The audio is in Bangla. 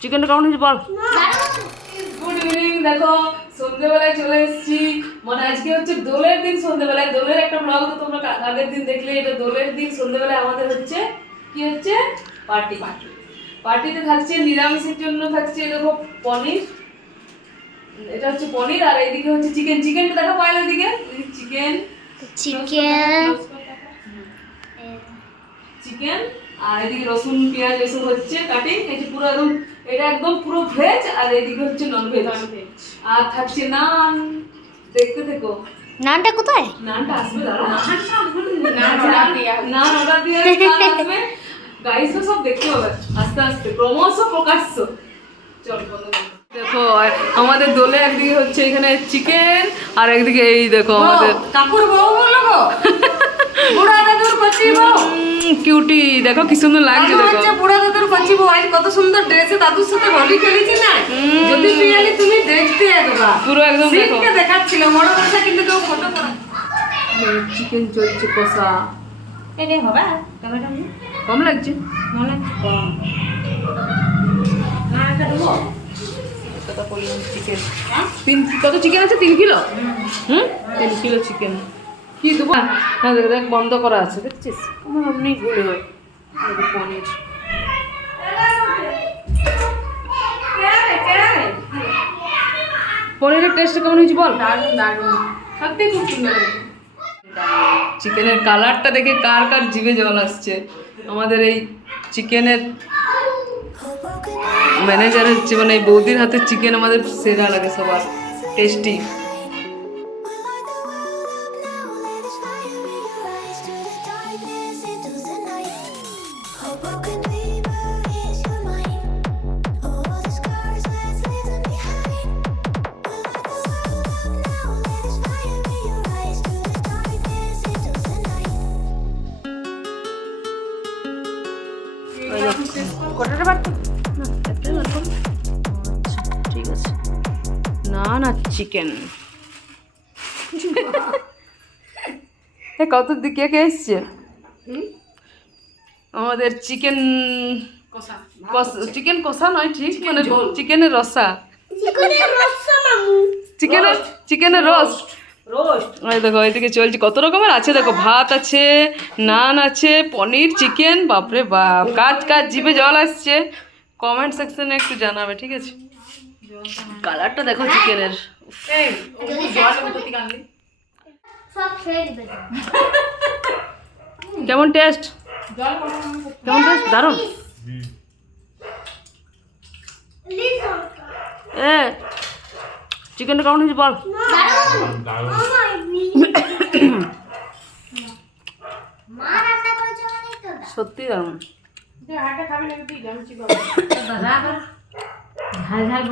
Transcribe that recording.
চিকেনটা কেমন হয়েছে বল? গুড ইভিনিং দেখো সন্ধ্যেবেলায় চলে এসেছি। মানে আজকে হচ্ছে দোলের দিন সন্ধ্যেবেলায় দোলের একটা ব্লগ তো তোমরা আগের দিন দেখলে এটা দোলের দিন সন্ধ্যেবেলায় আমাদের হচ্ছে কি হচ্ছে? পার্টি পার্টিতে থাকছে নিরামিষের জন্য থাকছে দেখো পনির। এটা হচ্ছে পনির আর এইদিকে হচ্ছে চিকেন চিকেনটা দেখো পাইলে দিকে চিকেন চিকেন চিকেন আর এদিকে রসুন পেঁয়াজ এসব হচ্ছে কাটিং এই যে পুরো একদম এটা একদম পুরো ভেজ আর এদিকে হচ্ছে নন ভেজ আর থাকছে নান। দেখতে থেকো। নানটা কোথায়? নানটা আসবে দাঁড়া নান অর্ডার দিয়ে আসবে। গাইস সব দেখতে হবে আস্তে আস্তে। ক্রমশ প্রকাশ্য। চল বন্ধ দেখো আমাদের দোলে একদিকে হচ্ছে এখানে চিকেন আর একদিকে এই দেখো আমাদের কাকুর বউ বলো গো। বুড়া দাদুর কচি বউ কিউটি দেখো কি সুন্দর লাগছে দেখো। হচ্ছে বুড়া দাদুর বউ আজ কত সুন্দর ড্রেসে দাদুর সাথে হোলি খেলেছি না? যদি পিয়ালি তুমি দেখতে একবার। পুরো একদম দেখো। সিনকে দেখাচ্ছিল বড় কথা কিন্তু কেউ ফটো করা চিকেন চলছে কষা। এটাই হবে? টমেটো কম লাগছে। মনে কম। না এটা দেবো? কত চিকেন তিন কত চিকেন আছে? তিন কিলো হুম। তিন কিলো চিকেন কি দেবো? হ্যাঁ দেখ দেখ বন্ধ করা আছে দেখছিস? আমার এমনি ভুলে হয় পনির। পনিরের টেস্ট কেমন হয়েছে বল? খুব সুন্দর চিকেনের কালারটা দেখে কার কার জিভে জল আসছে? আমাদের এই চিকেনের ম্যানেজার হচ্ছে মানে এই বৌদির হাতের চিকেন আমাদের সেরা লাগে সবার। টেস্টি কটাটা না না চিকেন কত দিকে কে এসছে? আমাদের চিকেন কষা। চিকেন কষা নয় ঠিক? মানে চিকেনের রসা। চিকেনের চিকেনের রোস্ট রোস্ট ওই দেখো ওইদিকে চলছে। কত রকমের আছে? দেখো ভাত আছে নান আছে পনির চিকেন বাপরে বাপ। কাজ কাজ জিভে জল আসছে। কমেন্ট সেকশনে একটু জানাবে ঠিক আছে? কালারটা দেখো চিকেনের। কেমন টেস্ট? কেমন টেস্ট দারুণ। এ চিকেনটা কেমন হয়েছে বল। সত্যি দারুণ।